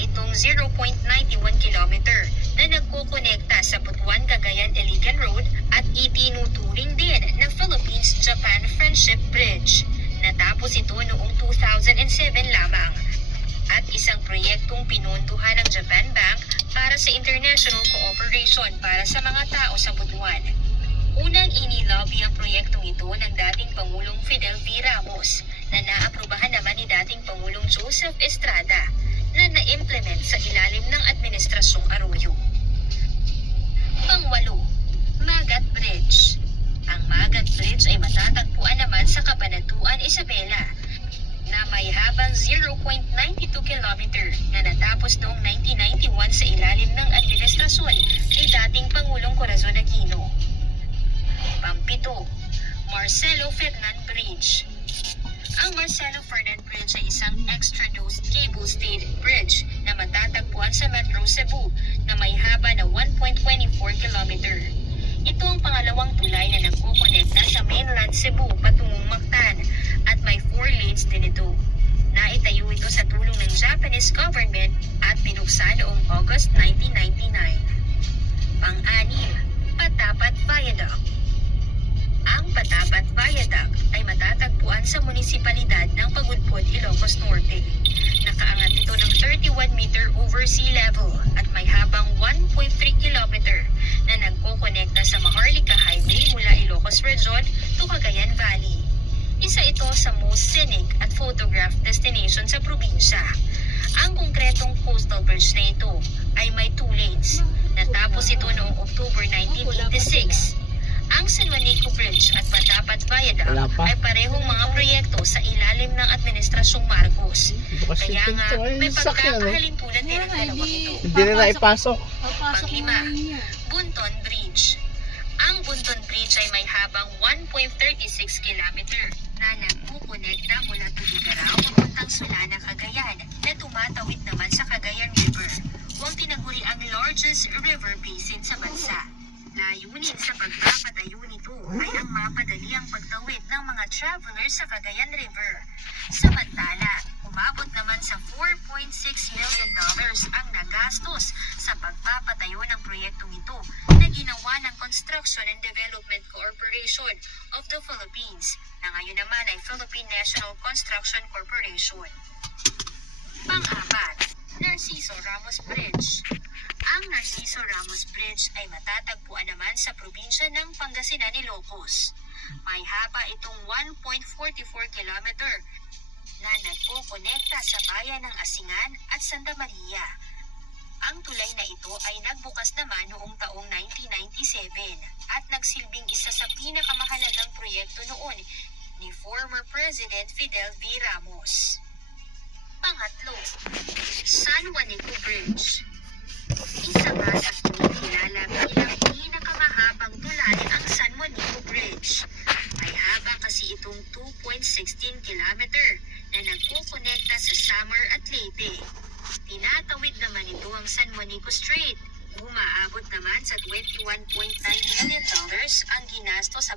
itong 0.91 kilometer na nagkukonekta sa Butuan Cagayan Iligan Road at itinuturing din na Philippines-Japan Friendship Bridge. Natapos ito noong 2007 lamang at isang proyektong pinuntuhan ng Japan Bank para sa international cooperation para sa mga tao sa Butuan. Unang inilobby ang proyektong ito ng dating Pangulong Fidel V. Ramos na naaprubahan naman ni dating Pangulong Joseph Estrada na na-implement sa ilalim ng Administrasyong Arroyo. Pangwalo, Magat Bridge. Ang Magat Bridge ay matatagpuan naman sa Cabanatuan, Isabela na may habang 0.92 kilometer na natapos noong 1991 sa ilalim ng administrasyon ni dating Pangulong Corazon Aquino. Pampito, Marcelo Fernan Bridge. Ang Marcelo Fernan Bridge ay isang extra-dosed cable-stayed bridge na matatagpuan sa Metro Cebu na may haba na 1.24 kilometer. Ito ang pangalawang tulay na nagkukonekta sa mainland Cebu patungong Mactan at may 4 lanes din ito. Naitayo ito sa tulong ng Japanese government at binuksan noong August 1999. Pang-anim, Patapat Viaduct. Ang Patapat Viaduct ay matatagpuan sa munisipalidad ng Pagudpud, Ilocos Norte. Nakaangat ito ng 31 meter over sea level at may habang 1.3 kilometer na nagkukonekta sa Maharlika Highway mula Ilocos Region to Cagayan Valley. Isa ito sa most scenic at photographed destination sa probinsya. Ang konkretong coastal bridge na ito ay may 2 lanes. Natapos ito noong October 1986. Ang San Juanico Bridge at Patapat Viaduct ay parehong mga proyekto sa ilalim ng Administrasyong Marcos. Kaya nga, may pagkakahalintulad din ang dalawang ito. Hindi na naipasok. Pang-5, Bunton Bridge. Ang Bunton Bridge ay may habang 1.36 kilometer na nagkukonekta mula Tuguegarao papuntang Solana, Cagayan na tumatawid naman sa Cagayan River. Huwag tinaguri ang largest river basin sa bansa. Layunin sa pagpapatayo nito ay ang mapadali ang pagtawid ng mga travelers sa Cagayan River. Samantala, umabot naman sa $4.6 million ang nagastos sa pagpapatayo ng proyektong ito na ginawa ng Construction and Development Corporation of the Philippines na ngayon naman ay Philippine National Construction Corporation. Pang-apat, Narciso Ramos Bridge. Ang Narciso Ramos Bridge ay matatagpuan naman sa probinsya ng Pangasinan, Ilocos. May haba itong 1.44 kilometer na nagkukonekta sa bayan ng Asingan at Santa Maria. Ang tulay na ito ay nagbukas naman noong taong 1997 at nagsilbing isa sa pinakamahalagang proyekto noon ni former President Fidel V. Ramos. Pangatlo, San Juanico Bridge. Isa pa sa kinikilala bilang pinakamahabang tulay ang San Juanico Bridge. May haba kasi itong 2.16 kilometer na nagkukonekta sa Samar at Leyte. Tinatawid naman ito ang San Juanico Strait. Umaabot naman sa $21.9 million ang ginasto sa